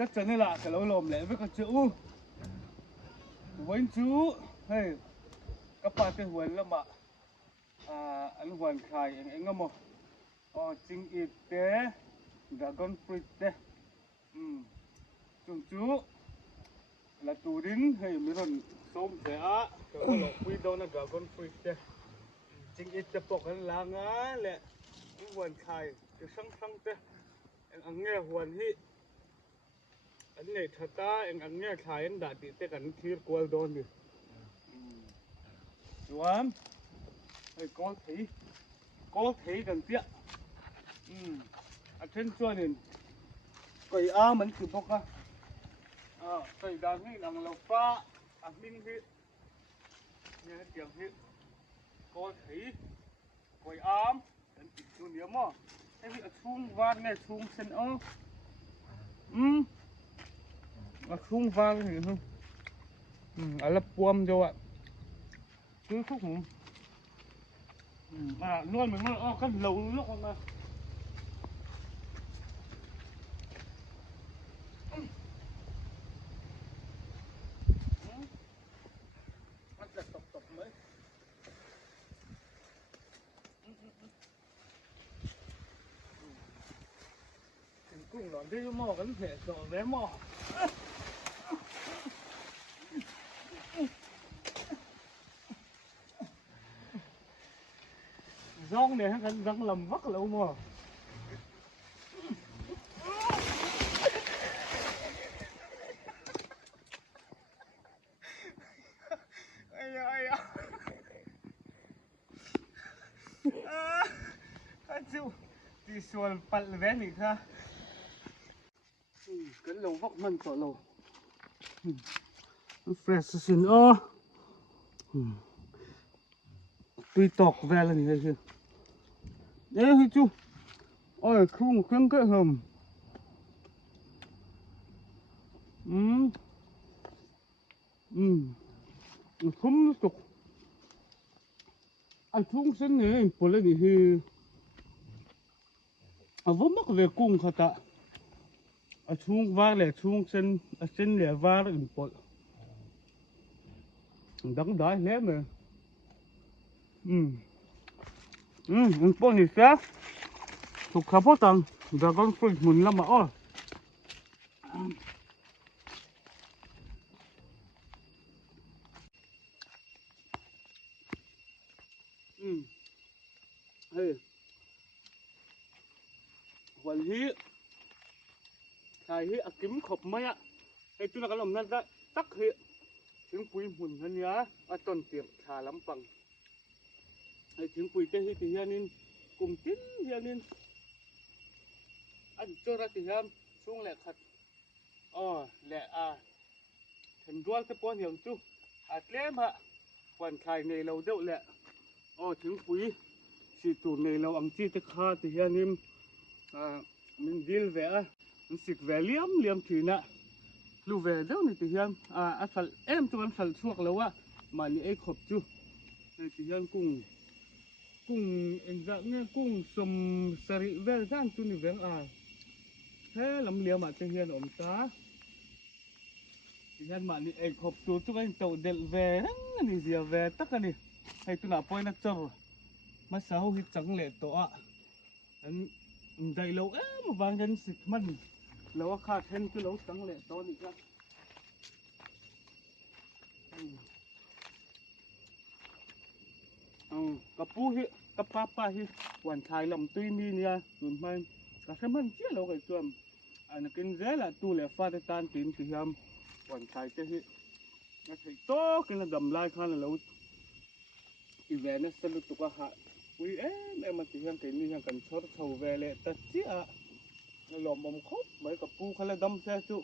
cắt chân này là cái lỗ lồm lẽ với con chữ với chú hey các bạn cái huấn là mà anh huấn khai anh ngâm một chính ít thế dragon fruit thế chúng chú là tù đính hay mấy con xôm thế á cái lỗ quy đâu là dragon fruit thế chính ít thế bọc anh lang á lẽ anh huấn khai cái sang sang thế anh nghe huấn hi anh này thật ta anh nghe khai anh đã bị thế anh kia quay đón đi đúng không? Có thấy cần tiếc trên cho nên cái mình chỉ bóc á cái đàn này là lộc pha mình thì nghe tiếng thì có thấy cái mình chỉ cho nhiều mà cái việc chung van này chung sen chung van thì không là buông cho ạ cứ khúc luôn mình nó cái lẩu nước mà bắt là tập mới cũng nó đi mò cái thể rồi bé mò rong này hắn rong lầm vắt lâu mò chú đi xuân bận vé này ha cái lồng vóc mình tổ lồng fresh xin tuy tọc về là gì hết đấy chú ôi không cứng cái hầm không tục anh không xin này bỏ lại thì vô mắc về cung khát ta chung va lẻ chung sen lẻ va rồi bỏ đắng đói lẽ mà bỏ đi xa thuộc khá phô tăng dragon fruit muốn làm mà hey hoàn hi khai hi kiếm khop mấy á hey chúng ta có làm ra tắc hi tiếng quỳ muốn hơn nhá tuần tiệm thả lắm bằng hey tiếng quỳ cái hi thì nên cùng tin nên anh cho ra thì ham xuống lẹ khát lẹ thành đuôi cái con nhiều chú lẽ mà hoàn khai này lâu đâu lẹ tiếng quý chỉ tụ này lâu ăn chi tất cả thì nên mình đi về mình xịt về liếm thì nè lu về đâu này thì hiền phải em cho anh phải suộc lâu mà những ấy khop chú này thì hiền cùng anh dạng nghe cùng sum sari về dạng chú này về thế làm liếm mà thì hiền ổn ta thì hiền mà những ấy khop chú anh tàu del về này gì về tất cả này hay tôi nào point nó mà sao hít trắng lệ to anh dậy lâu mà vàng nhân xịt mình lâu khát thêm cái lâu trắng lệ to đi ra cặp pu hi cặp papa hi hoàn thái làm tươi mi nha tụi mình cả xem mình chia lâu cái tuồng anh kinh dễ là tu lệ pha để tan tín thì ham hoàn thái cái hi nó thấy to cái là đầm lai khan là lâu event nó sẽ lúc tụi hạ quý em mà thì ham cái này ham cần chốt thầu về lệ tất chia nó lòm bông khóc mấy cặp pu khai là đâm xe chú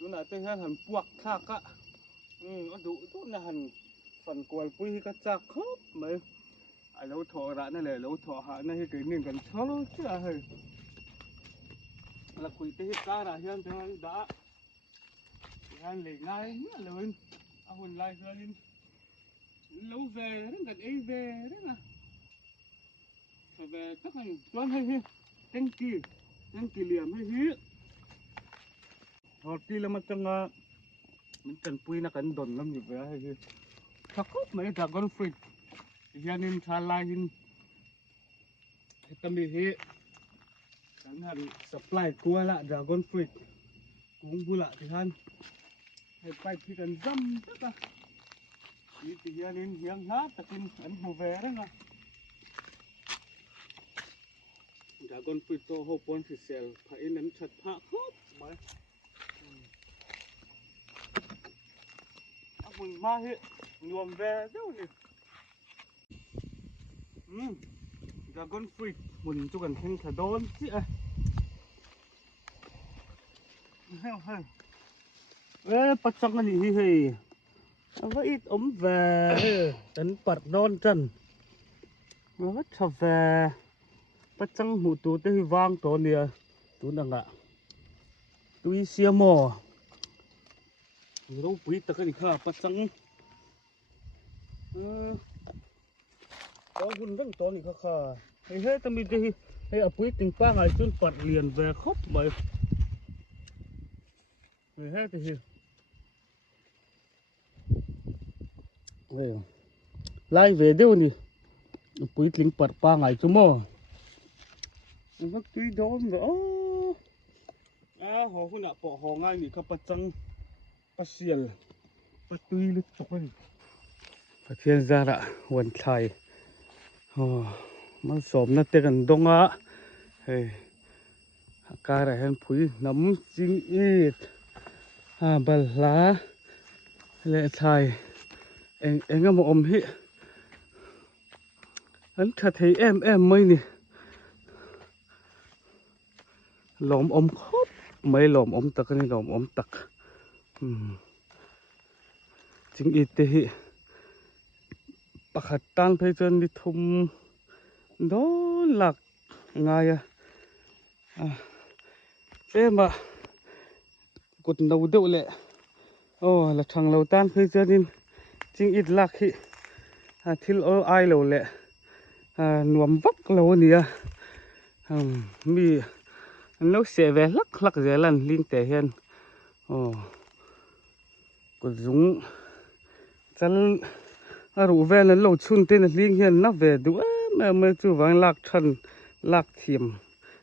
nào tới ham hẳn buộc thạc nó đủ tốt là hẳn phần quần pui cái chạc khóc mấy lâu thọ ra này lâu thọ hạ này cái này cần chốt chứ hơi là quỷ tê ra là hiện thế đã hiện lấy ngay nữa lớn hồn lại rồi lâu về đến gần ấy về đấy mà phải về các hành toán hay hi tên kỳ liềm hay hi Hồi đi là mình cần pui nó cần đồn lắm như vậy hay chắc cốt mấy dragon fruit hiện in thalai in tâm lý chẳng hạn supply cua lại dragon fruit cũng vui lại thì han hay bay thì cần dâm tất cả thì hiện in hiện hát tất nhiên ấn hồ về đấy mà dragon fruit to hộp one to sell phải in ấn chặt phá khóc mấy mình ma hiện nhuộm về đâu nhỉ dragon fruit mình cho cần thêm cả đôn chứ à ê bắt xong cái gì hì nó ít ống về tấn bật đôn chân nó rất chập về bắt xong một tủ tới vang tổ nè tủ đằng ạ tủ xia mò đâu quý tất cái gì khác bắt xong có vun rất to này khá hay hết tao mình đi hay ở quý tình pa ngày chun bật liền về khóc bởi hay hết thì về lại về đâu nhỉ quý tình bật pa ngày chun mò nó tuy đó mà họ hôm nào bỏ họ ngay thì các bắt trăng bắt xiên bắt tuy lúc tục ấy phát hiện ra đã hoàn thànhมันสมนัดเตกันดงอ่ะเฮ้ยการเห็นผู้น้ำจริงอีดบัลลาเละไทยเอ็งก็มาอมฮิอันขัดให้แอมไม่นี่หลอมอมครบไม่หลอมอมตักนี่หลอมอมตักจริงอีดเตหิปะขัดตังเพจนดิทุมโดนหลักไงอ่ะเอ๊ะมากดเราเดือดเลยโอ้ละทางเราต้านเพจนินจริงอีดหลักฮิทิลเอาไอเราแหละหนวมวักเราเนี่ยมีเราเสียเวลักเจริญลิงแต่เห็นโอ้ก็จุงจันรู้เวลเราชุนเต้นลิงเห็นนับเวดูแม่จู่วางลักชันลักเทียม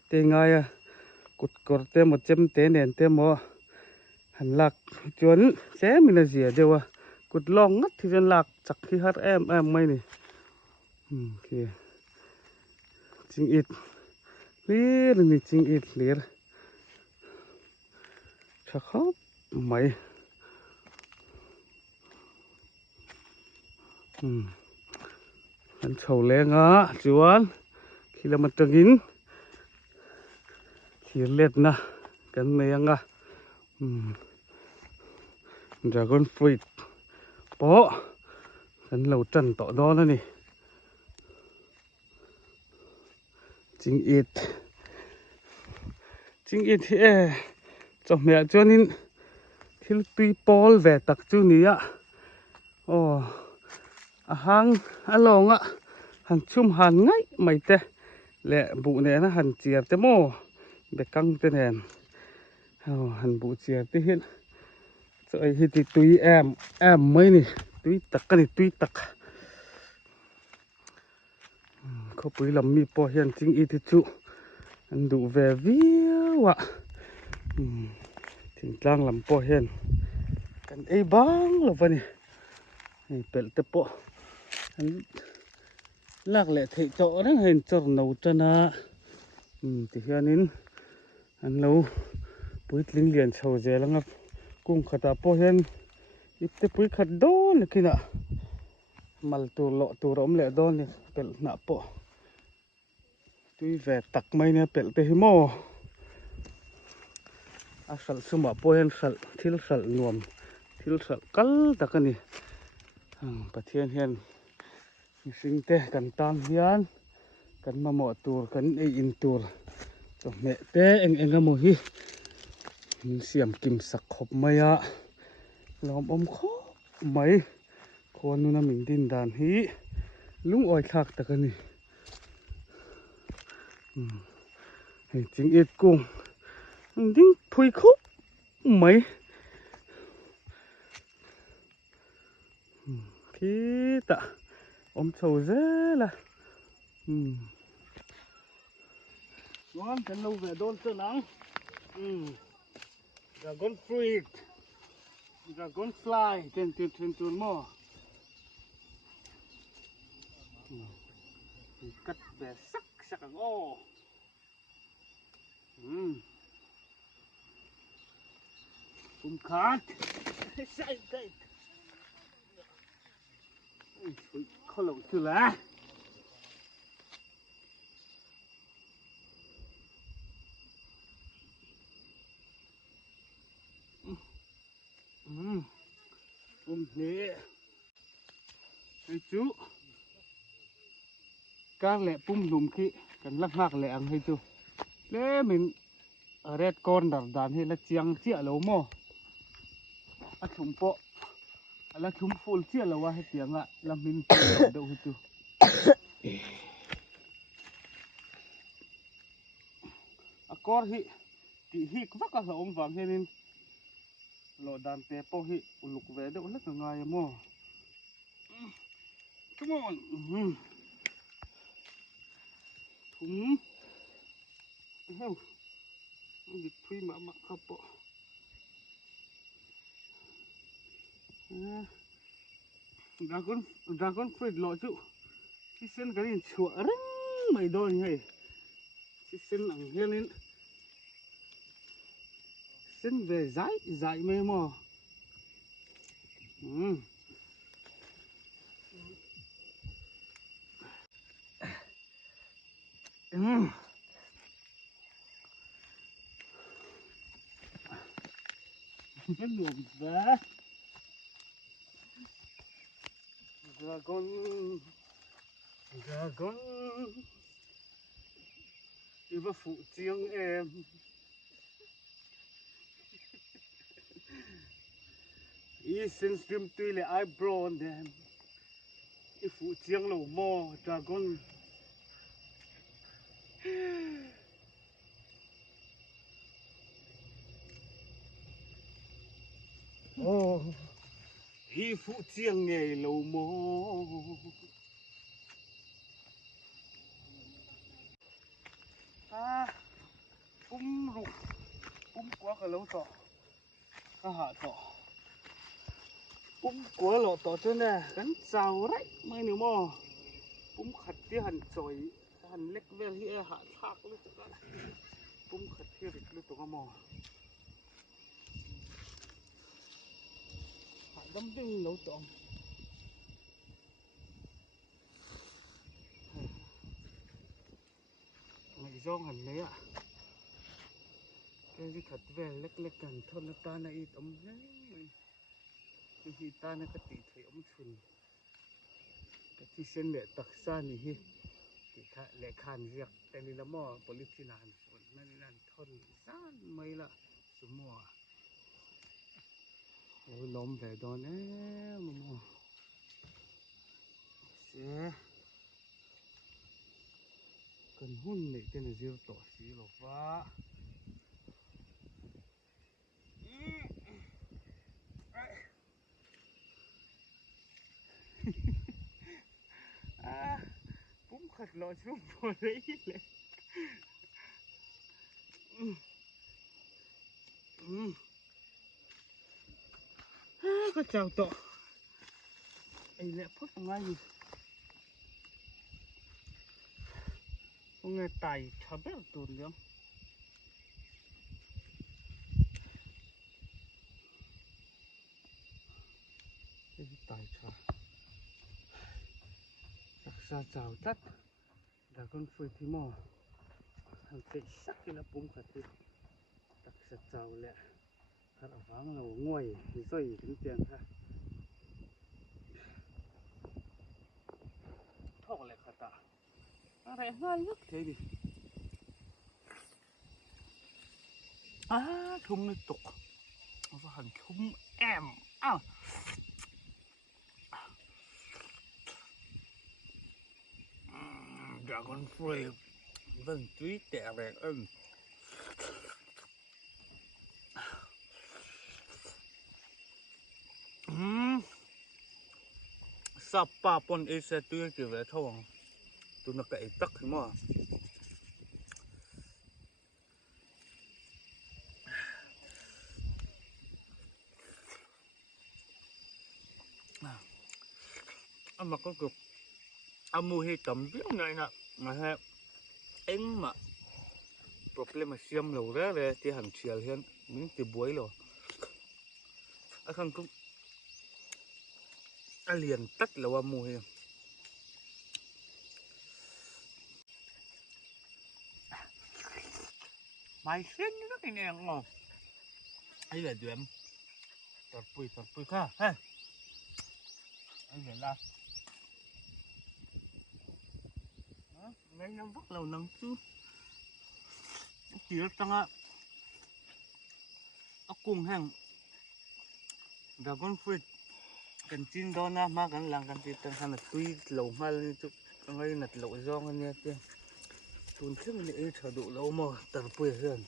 เตงไงอ่ะกดเต็มหมดเต็มเตนเต็มหมดหันลักจนแซ่มีนาเสียเดียวอ่ะกดลองงัดที่จนลักจักที่ฮัดแอมไม่นี่โอเคจริงอิดเลี้ยนี่จริงอิดเลี้ยชักครับไม่มันเฉาแรงอ่ะจวนkhi là mặt trăng in thì lết na cái này ang à dragon fruit bỏ cái lẩu trần tỏ đó nữa nè chính ít thì cho mẹ cho nên thì tuy Paul về tắc chú ní ạ hang long ạ hàn chum hàn ngay mày te lẹ bụ này nó hàn chia te mò để căng te nền hàn bụ chia te hiện rồi thì túi em mấy nè túi tắc cái này túi tắc có bưởi làm mi po hiện chính ít thì chú anh đủ về viêu ạ thỉnh lang làm po hiện cần ấy băng là vậy này bel te po anh lạc lệ thị chỗ đó hình chọn nấu cho nó thì hiện nên anh nấu bưởi linh liền sầu dẻ lắm cùng khát po hiện ít te bưởi khát đô là kia nè mal tu rỗm lệ đô này bel nạ po tuy về tắc mấy nè bel te himo sal suma po hiện sal nuam thil sal kal tắc này bát thiên hiện sinh te cần tam hiền cần mà mỏ tour cần ai in tour cho mẹ te anh em hi xiêm kim sắc khop maya lòng khó mấy con nu na mình tin đàn hi lung oi thạc ta cái này chính ít cung đinh phui khúc mấy thì tạ ôm trầu dễ là ngon chân lâu về đôn chưa nắng dragon fruit dragon fly trên mò cắt về sắc sắc ngô cùng khát sai đây khó lâu chưa là nè hay chú các lẹ lùm khi cần lắc ngạc lẹ ăn hay chú lẽ mình ở red con đàn đàn hay là chiang chia lâu mò chúng po là chúng full chia lâu hay tiếng ạ là mình đâu hay chú con hi thì hi vắt cả ông vàng hay nên lò đàn tè po hi lục về đâu rất là ngay mò come on thúng heo bị phi mà khắp bộ dragon fruit lọ chú khi xin cái gì chua răng mày đôi này khi xin lằng hiên lên xin về dãi mê mò cái luồng về dragon đi vào phụ chiêng em Eastern stream tuy là ai brown đen đi phụ chiêng lẩu mò dragon đi phụ chiêng nghề lẩu mò rụng quá cái lẩu tỏ hạ tỏ quá lọ tỏ thế này gắn sao đấy mấy nếu mò khát tí hành sỏi hành lách về hi hạ thác lúc đó khát tí lúc đó mò hạ đâm tinh lẩu tỏ ngày do hành đấy ạ cái gì khát về lách càng thôn là ta này ấm hi ta này cái tỷ thấy ấm chun cáiที่เส้นเนี่ยตักซ่านี่ฮิที่ข้าแหลกขันเรียกแต่นี่ละหม้อโพลิทินานฝนนั่นทนซ่านไม่ละสมัวโอ้ลมแต่ตอนนี้มัวเสียกันหุ่นนี่เป็นเรื่องต่อสีหรอกว่าผมขัดรอช่วงพอเลยเลยก็เจ้าต่อไอ้แหละพูดง่ายง่ายตายชอบแบบตัวเดียวตายชารักษาเจ้าจัดแต่คนฟื้นที่หม้อทำเป็นสักทีละปุ่มขัดที่รักษาเจ้าแหละถ้าเราฟังเราง่วยมีสร้อยถึงเตียงค่ะท่อเลยค่ะตาอะไรง่ายยักษ์เลยดิทุ่มนี่ตกว่าหันทุ่มแอมอ้าวdragon fruit vâng túy tẻ về sapa pon ese tu ke ve thong tu na kai tak mo ama có cực amu hi tầm biết này nè mà ha em mà problem siam lâu ra về thì hàng chiều hiện những cái buổi rồi anh không cũng anh liền tắt là amu hi mai xuyên rất là nè ngon ấy là chuyện tạt bụi ha ha ấy là mấy năm bắt lâu năm chứ chỉ tăng á cùng hàng dragon fruit cần chín đó na mà cần làm cần gì tăng hàng là tuy lâu mà lên chút ngay nặt lẩu giòn anh nhé chứ tuần trước mình ấy thở độ lâu mà tạt bụi hơn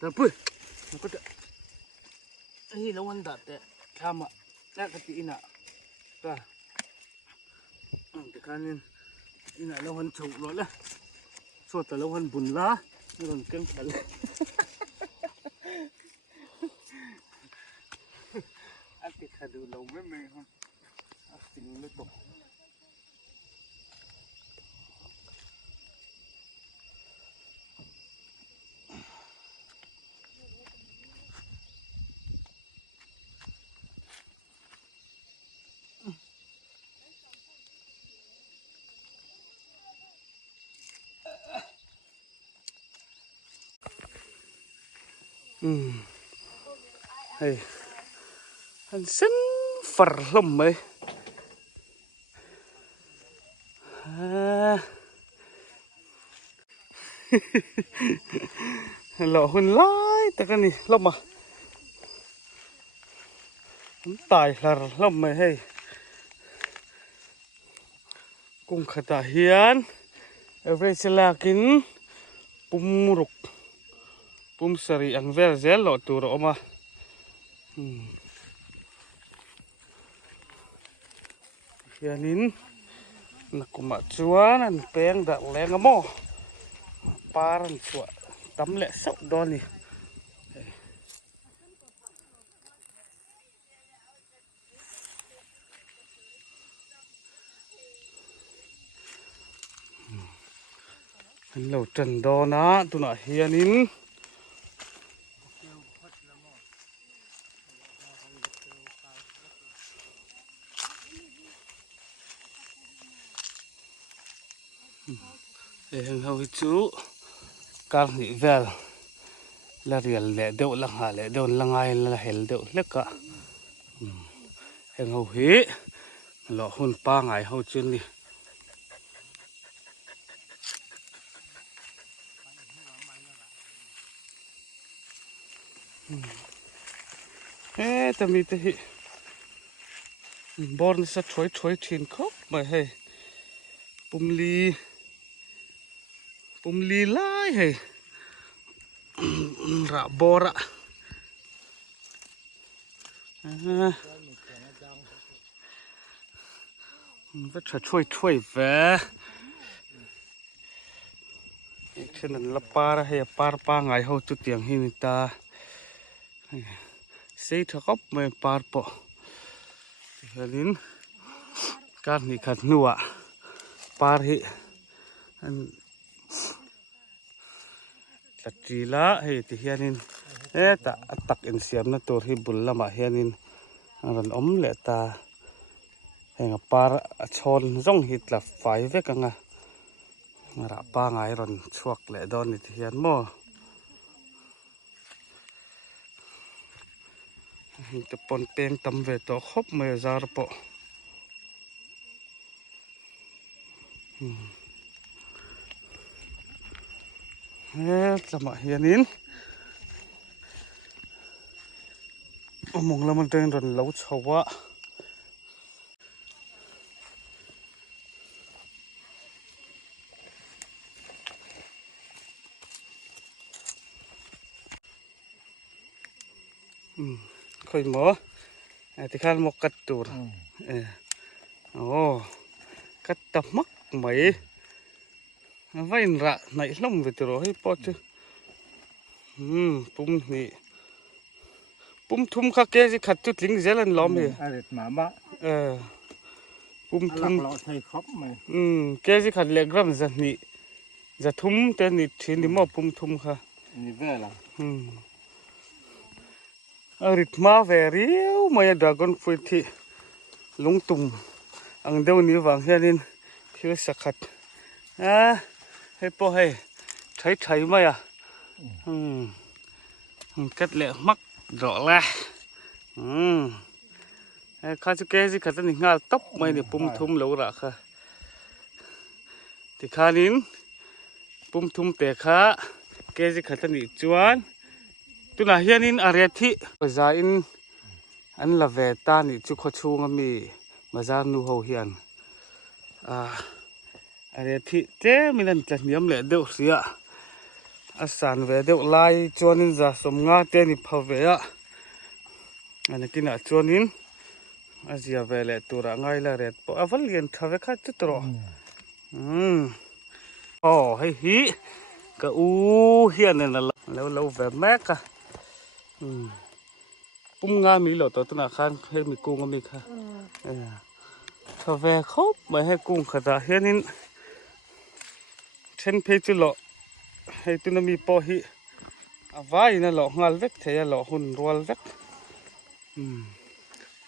tạt bụi nó có ấy lâu anh đặt đấy tham ạ nãy cái gì nè ta thì cái nên nãy lâu anh chụp rồi đấy số tờ lâu anh bùn lá nó còn căng thẳng anh thì thở độ lâu với mình không anh tính nó bụng hey anh xin phật lắm mấy lọ hôn lái ta cái này lắm mà tài là lắm mấy hey cùng khát ta hiền về sẽ là kín bung rục bung sari ăn về dễ lọ tù rồi mà hiền nó cũng mà chúa nó bèn đặt lén cái mỏ paran chúa tắm lẹ sốc đó nè lẩu trần đó ná tụi nó hiền hình hầu chú càng nghĩ về là riêng lẽ đậu lăng hà lẽ đậu lăng ai là hell đậu lắc cả hình hầu hí lọ hôn pa ngày hầu chân đi ê tao mi tao hí born sa chuối chín khóc mà hay bum li lai hay rạ bò rạ rất là chuối về cho nên là pa hay pa ngày hầu chút tiếng hi người ta xây thợ gốc mà pa po thì đến các ni khát nua pa hi anh chặt chỉ lá hay thì hiện in ta tắc in xiêm nó tổ hi bul lama hiện in ran om lệ ta hay ngà par chôn rong hit là phải với cái ngà ngà pa ngày ran chuak lệ đòn thì hiện mo tập pon pen tâm về tổ khóc mà ra bộ lama hiện in mong là mình tên ran lâu chوا khơi mỏ thì khăn một cắt tur โอ้กัดตะมักไหมไว้ระไหนล้มไปตัวให้ปอดปุ่มนี่ปุ่มทุ่มข้าแกสิขัดจุดลิงเจริญล้อมเลยอะไรมาบ้าปุ่มทุ่มเราใช้ครบไหมแกสิขัดเล็กรำจะนี่จะทุ่มแต่นี่ทีนี้มอปุ่มทุ่มค่ะนี่เวลาริทมาเวรียวมายดราก้อนฟรุตที่ลงตุ่มอังเดียวนี้วางเฮียนินที่สักขัดให้พอให้ใช้ไหมกัดเละมักรอละข้าจะแก้สิขัดนี่งาตบไม่เนี่ยปุ่มทุ่มเหลวระค่ะที่ขานินปุ่มทุ่มแต่ขาแก้สิขัดนี่จวนตุน่าเฮียนินอะไรที่ภาษาอินอันละเวตานี่จุกขชูงมีมาจานูเฮาเฮียนอะไรที่เจ้มีนั่นจะเนียมเละเดียวเสียอาสานเวเดียวลายจวนนินจะสมงาเตนิพเวียอันนี้กินจวนนินอาเจียเวเละตัวง่ายละเร็ดพออวัลเลียนทวีคัดจุดรอโอ้ให้ฮีก็เฮียนนั่นละแล้วเวแม็กอะปุ่มงามีหลอดตัวนาคารให้มีกุ้งก็มีค่ะถ้าแวครบไม่ให้กุ้งขนาดเฮียนินเช่นเพจุหลอให้ตัวนั้นมีปอฮีอาไว้นั่นหลอกงาเล็กเทียหลอกหุ่นรัวเล็ก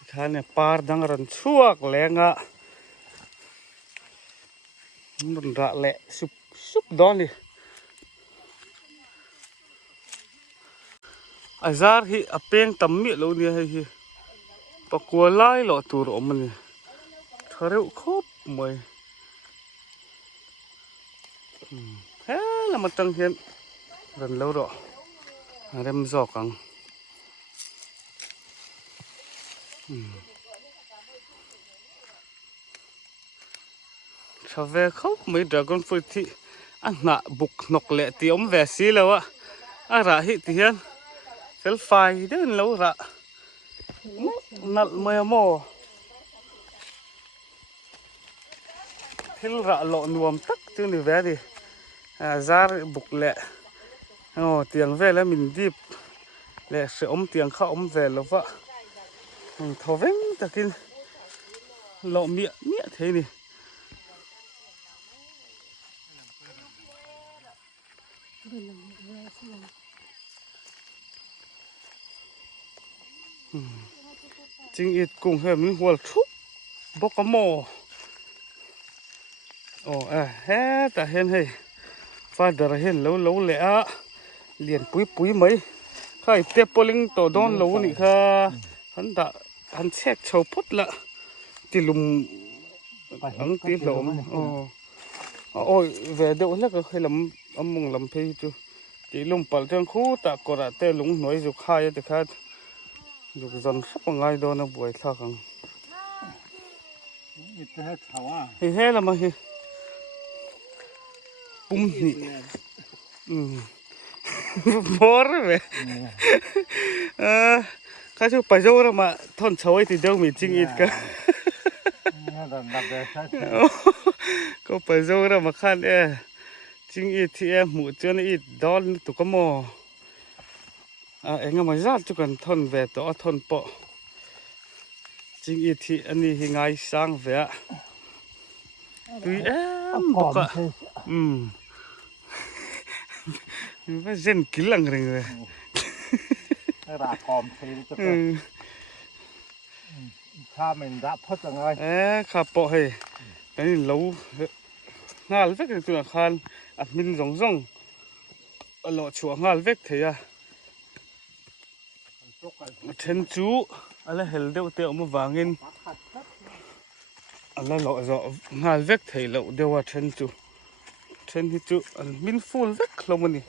ท่านเนี่ยปาร์ดังรันชัวกแรงอ่ะมันระเละสุบดอนเลยอาจารย์ฮีอเพียงตั้มมีเหล่านี้ให้ฮีปะกัวไล่หลอตัวรอมันเนี่ยทะเลครบไหมแล้วมันตั้งเห็นรันแล้วรอเริ่มจอกังชาวเวเขาไม่ดราก้อนฟรุตที่อันน่ะบุกนกเละที่อมเวสีแล้วอะอะไรฮิตเฮียนเซลไฟเดินแล้วระนัดเมื่อโมฮิลระหลอนวมตักตัวนี้เวดิซาร์บุกเละเตียงเวแล้วมินดิบเละเสือเตียงข้าเวแล้ววะทวิ่งตะกินหลอเมียเท่นี่จริงอีกกุ้งเห็นมันหัวทุบบกโมโอ้แต่เห็นให้ฟ้าเดรเห็นแล้วเลยอ่ะเลียนปุยไหมข้าเตะปลิงตัวโดนแล้วนี่ค่ะหันแทรกชาวพุทธละที่ลุมอังตีหลอมโอ้ยเวเดียวแล้วก็เคยลำเพยจูที่ลุมปัลจังคู่ตะกอดเตะลุงหน่วยจุกข้าแต่ข้าจุกจนสับง่ายโดนบวยท่ากังเฮ้ละมาเฮ้ปุ่มนี่บอร์เว้ยข้าจะไปเจ้าเรามาทอนเฉยที่เจ้ามีจริงอีกกันก็ไปเจ้าเรามาขั้นจริงอีที่หมูเจ้านี่ดอนตุกโมเอ็งก็มาจัดจุกันทอนเวตัวทอนปอจริงอีที่อันนี้ง่ายสร้างเวะตุยบุกอะว่าเส้นกินหลังเลยรากอมเทจะก็ถ้ามันรับพอจะไงข้าปอให้อันนี้เรางาลเวกตัวคันมินส่งหล่อชัวงาลเวกเทียเชนจูอะไรเฮลเดียวเตะออกมาวางเงินอะไรหล่อจะงาลเวกเทียแล้วเดี๋ยวว่าเชนฮิจูมินฟูลเวกลงมันนี่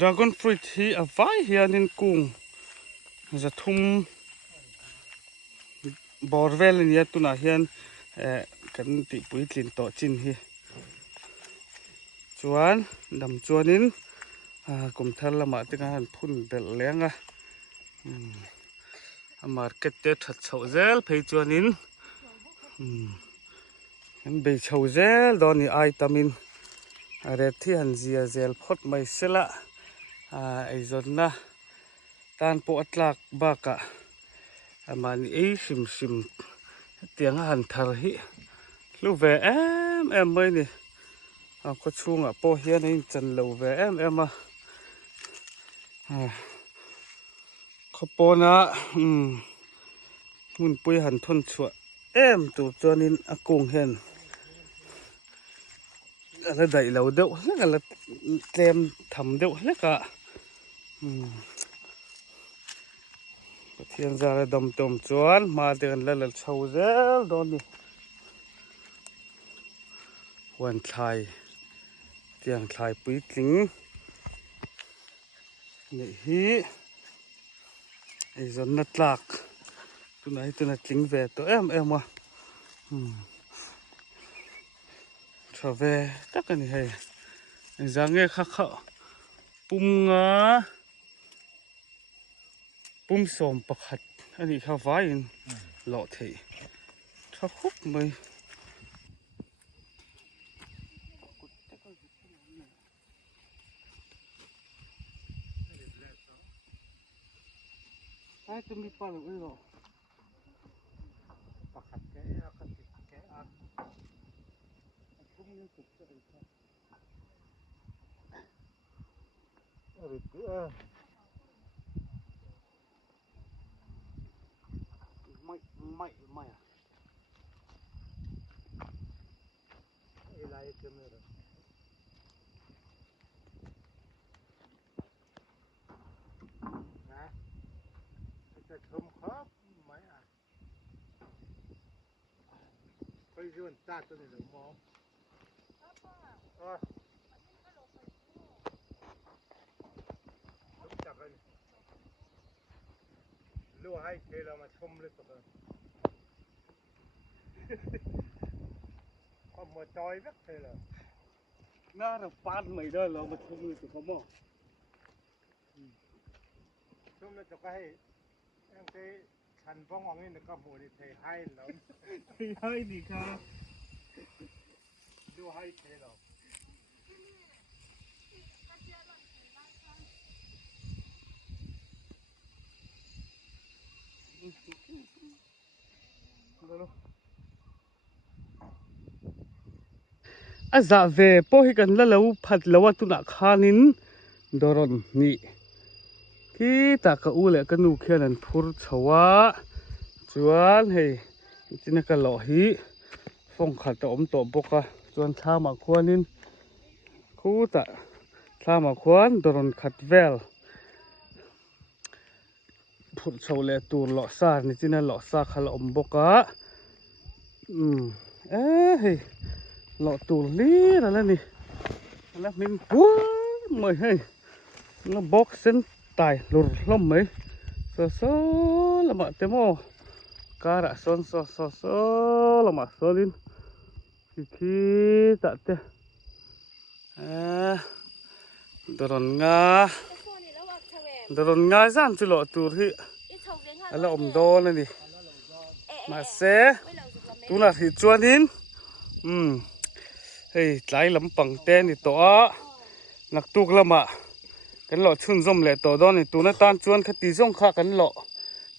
ดราก้อนฟรุตที่เอาไว้เฮียนินกุ้งจะทุ่มบอร์เวลเนี่ยตัวน่ะเฮียนกันติปุยลินต่อจินเฮ chuan dam chuanin kum thar lama te kan phun bel lenga a market te that chho zel phei chuanin an bei chho zel do ni ai tamin a ret thi han zia zel phot mai sela ai zonna tan po atlak baka amani ei sim sim tiang han thar hi lu ve em mai ni có chunga po hian in chan lo ve em a kho pona mun pui han thon chua em tu chuanin a kung hen ala dai lo deuh hlek ala tlem tham deuh hlek a pathian zara dam tom chuan ma te kan la chho zel don ni wan thlai tiang thlai pui tling nei hi ei zon na tlak tunai tuna tling ve to em a thave tak ani hei zange kha kha pum nga pum som pakhat ani kha vain lo thei tha khup mai ai tu mi pa lo lo pakhat ke akatik ke ak pum ni tu ka rit mai ilai kamera na ta thum khop mai à coi ruộng ta tôi này được mò đúng chặt rồi lúa hay thế là mà thum lên tụi con mà trôi vắt thế là na ra pan mai da lo ma thum ni tu ko mo thum lên tụi cái em cái thành phong hoàng ấy nó có mùa thì thầy hay lắm hai ni ka lúa hay thế là a za ve po hi kan la lo phat lo tu na khanin doron ni ki ta ka u le ka nu khian an phur chhawa chuan hei tina ka lo hi phong khat ta om to boka chuan tha ma khuanin khu ta tha ma khuan doron khat vel phur chho le tur lo sa ni tina lo sa khal om boka hei lo tur li la ni la min pu mai hei nó box sen tai lur lom mai so lama temo kara son so lama solin ki ta te doron nga zan chu lo tur hi ala om do na ni ma se tu na hi chuanin hei tlai lampang te ni to a nak tuk lama kan lo chun zom le to don ni tu na tan chuan khati zong kha kan lo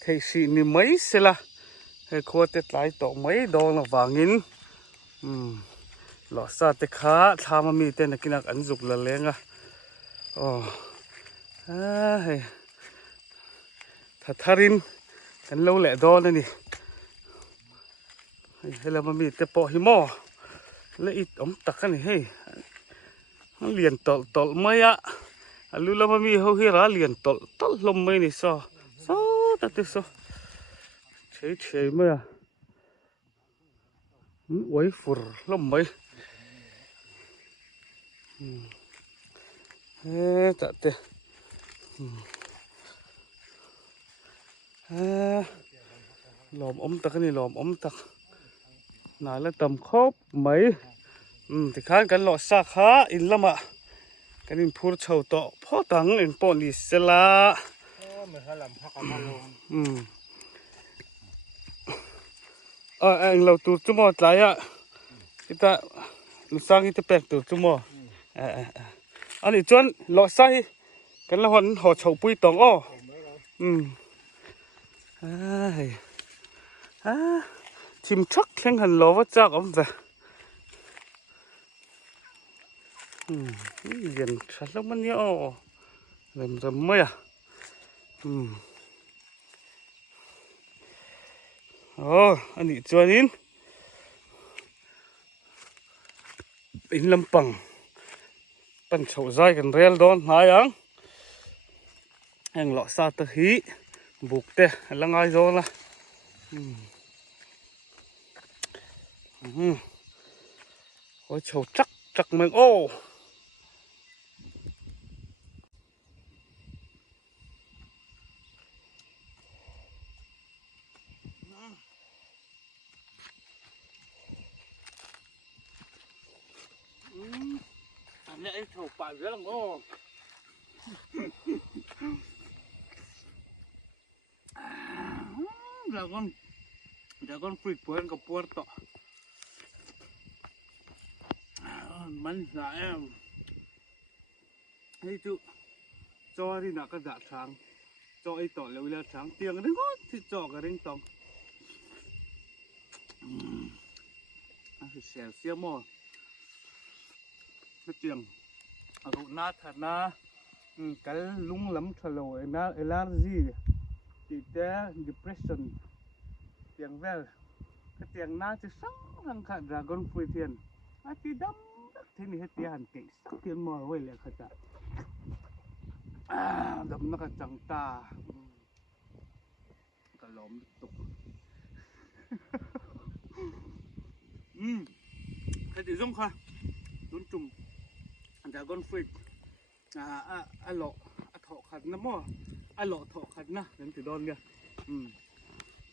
thei si ni mai sela hei khuat te tlai to mai do na wangin lo sa te kha thama mi te nakinak an zuk la lenga hei thatharin kan lo le do na ni hei la mi te po hi mo le it om tak ani hei liền tol mai a alu la mi ho hi ra liền tol lom mai ni so ta te so chei mai a oi fur lom mai ta te lom om tak ni lom om tak na la tam khop mai thì khán cái lọ sa khá in lắm ạ cái in phur chầu tọ phó tắng in bỏ lì xe la mình phải làm hắc mà luôn anh lâu tụt chút mò lại ạ kita sang kita pek tụt chút mò anh ấy chọn lọ say cái là hoàn họ chầu bùi tòng ô chim chắc khen hẳn lò vắt chắc ấm về liền thật lắm anh nhớ làm rầm mới à anh ấy cho in lâm bằng pan chậu dai gần rel đón hai anh lọ sa tơ hí buộc te là ngay rồi là có chậu chắc chắc mình ô anh ấy chậu bài rất là ngon dragon fruit puan ke Puerto man sa em hey chú cho đi nào cái dạ trắng cho ấy tỏ lều leo trắng tiền cái đó thì cho cái đinh tòng thì xẻ xia mò cái tiền ở độ nát thật na cái lúng lắm thở lồi na allergy thì té depression tiền về cái tiền na chỉ sáng thằng khát dragon fruit tiền chỉ đâm thế này hết tiền kỹ sắc tiền mò vậy là khát đâm nó cái chẳng ta cái lom tục cái gì giống ha đúng trùng dragon fruit lọ thọ khát nó mò lọ thọ khát na đến từ đòn kìa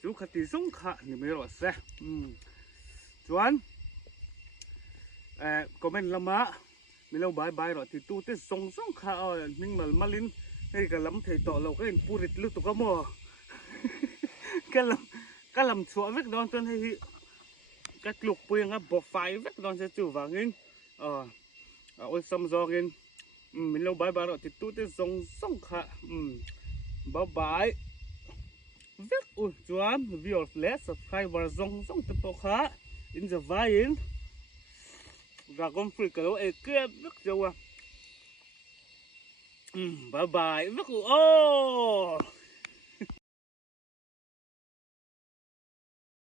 chú khát tí giống khát thì mới lọ xe chuan comment làm á mình lâu bài rồi thì tu tới giống khát mình mà linh cái lắm thầy tỏ lâu cái pu rít lúc tụi có mò cái làm chúa vết đòn tên hay cái lục bùi ngã bỏ phai vết đòn sẽ chịu vàng in ôi xăm giò in mình lâu bài rồi thì tu tới giống khát bye bye vết ui chuan viewer less subscriber giống tập tổ khá in the vine dragon fruit cái lỗ kia vết dâu bye bye vết